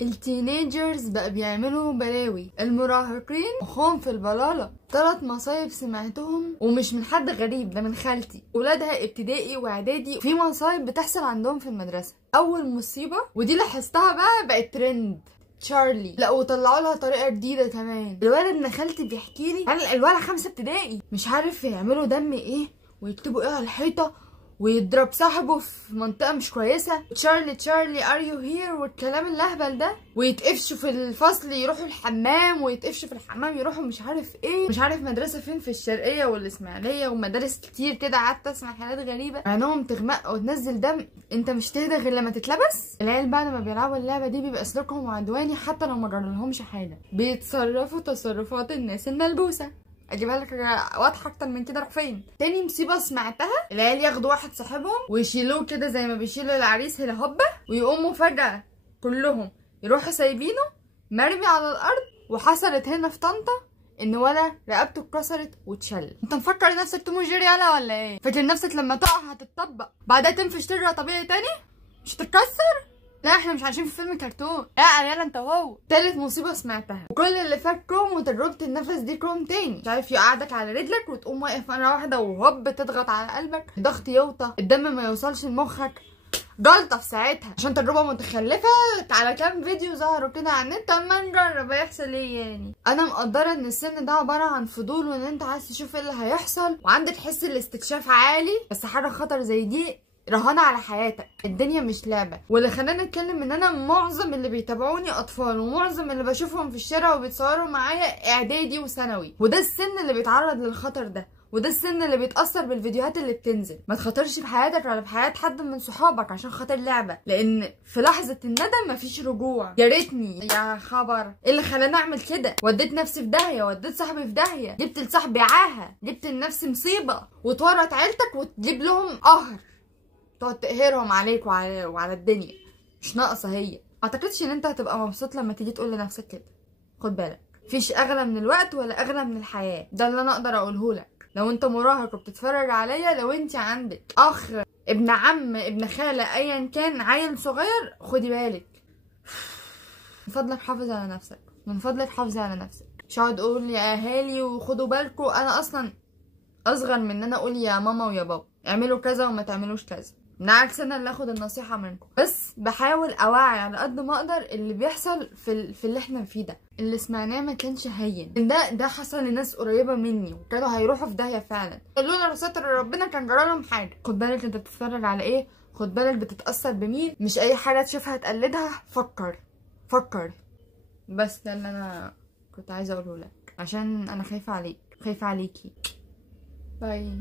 التينيجرز بقى بيعملوا بلاوي، المراهقين مخهم في البلالة. 3 مصايب سمعتهم ومش من حد غريب، ده من خالتي. ولادها ابتدائي واعدادي، في مصايب بتحصل عندهم في المدرسة. اول مصيبة ودي لاحظتها بقت ترند، تشارلي. لا وطلعوا لها طريقه جديده كمان. الولد ابن خالتي بيحكي لي يعني الولد 5 ابتدائي مش عارف يعملوا دم ايه ويكتبوا ايه على الحيطه ويضرب صاحبه في منطقه مش كويسه، تشارلي تشارلي ار يو هير والكلام اللهبل ده، ويتقفشوا في الفصل يروحوا الحمام، ويتقفشوا في الحمام يروحوا مش عارف ايه، مش عارف مدرسه فين في الشرقيه والاسماعيليه ومدارس كتير كده. قعدت اسمع حاجات غريبه عينهم تغمق وتنزل دم. انت مش تهدى غير لما تتلبس. العيال بعد ما بيلعبوا اللعبه دي بيبقى سلوكهم عدواني حتى لو ما جرالهمش حاجه، بيتصرفوا تصرفات الناس الملبوسه. اجيبها لك واضحه اكتر من كده اروح فين؟ تاني مصيبه سمعتها، العيال ياخدوا واحد صاحبهم ويشيلوه كده زي ما بيشيلوا العريس هلا هوبا، ويقوموا فجاه كلهم يروحوا سايبينه مرمي على الارض. وحصلت هنا في طنطا ان ولا رقبته اتكسرت واتشل. انت مفكر نفسك توم وجيري يالا ولا ايه؟ فاكر نفسك لما تقع هتتطبق بعدها تنفش ترجع طبيعي تاني؟ مش هتتكسر؟ لا احنا مش عايشين في فيلم كرتون. لا يلا انت وهو. تالت مصيبه سمعتها وكل اللي فات كروم وتجربه النفس دي كروم تاني. مش عارف يقعدك على رجلك وتقوم واقف مره واحده وهوب تضغط على قلبك، الضغط يوطى، الدم ما يوصلش لمخك، جلطه في ساعتها. عشان تجربه متخلفه على كام فيديو ظهروا كده على النت. اما نجرب هيحصل ايه يعني. انا مقدره ان السن ده عباره عن فضول وان انت عايز تشوف ايه اللي هيحصل وعندك حس الاستكشاف عالي، بس حاجه خطر زي دي رهانة على حياتك. الدنيا مش لعبة. واللي خلاني اتكلم ان انا معظم اللي بيتابعوني اطفال، ومعظم اللي بشوفهم في الشارع وبيتصوروا معايا اعدادي وثانوي، وده السن اللي بيتعرض للخطر ده، وده السن اللي بيتأثر بالفيديوهات اللي بتنزل. ما تخاطرش بحياتك ولا بحياة حد من صحابك عشان خاطر لعبة، لان في لحظة الندم مفيش رجوع. يا ريتني يا خبر ايه اللي خلاني اعمل كده. وديت نفسي في داهية، وديت صاحبي في داهية، جبت لصاحبي عاهة، جبت لنفسي مصيبة، وتورط عيلتك وتجيب لهم قهر تقعد تقهرهم عليك وعلى الدنيا. مش ناقصه هي. اعتقدش ان انت هتبقى مبسوط لما تيجي تقول لنفسك كده. خد بالك مفيش اغلى من الوقت ولا اغلى من الحياه. ده اللي انا اقدر اقوله لك. لو انت مراهق وبتتفرج عليا، لو انت عندك اخ، ابن عم، ابن خاله، ايا كان، عيل صغير، خدي بالك. من فضلك حافظ على نفسك، من فضلك حافظي على نفسك. مش هقعد اقول يا اهالي وخدوا بالكم. انا اصلا اصغر من ان انا اقول يا ماما ويا بابا اعملوا كذا وما تعملوش كذا. بالعكس انا اللي اخد النصيحه منكم، بس بحاول اوعي على قد ما اقدر اللي بيحصل في اللي احنا فيه ده. اللي سمعناه ما كانش هين. ده حصل لناس قريبه مني وكانوا هيروحوا في داهيه فعلا. لولا ستر ربنا كان جرالهم حاجه. خد بالك انت بتتفرج على ايه، خد بالك بتتاثر بمين. مش اي حاجه تشوفها تقلدها. فكر. بس ده اللي انا كنت عايزه اقوله لك، عشان انا خايفه عليك، خايفه عليكي. باي.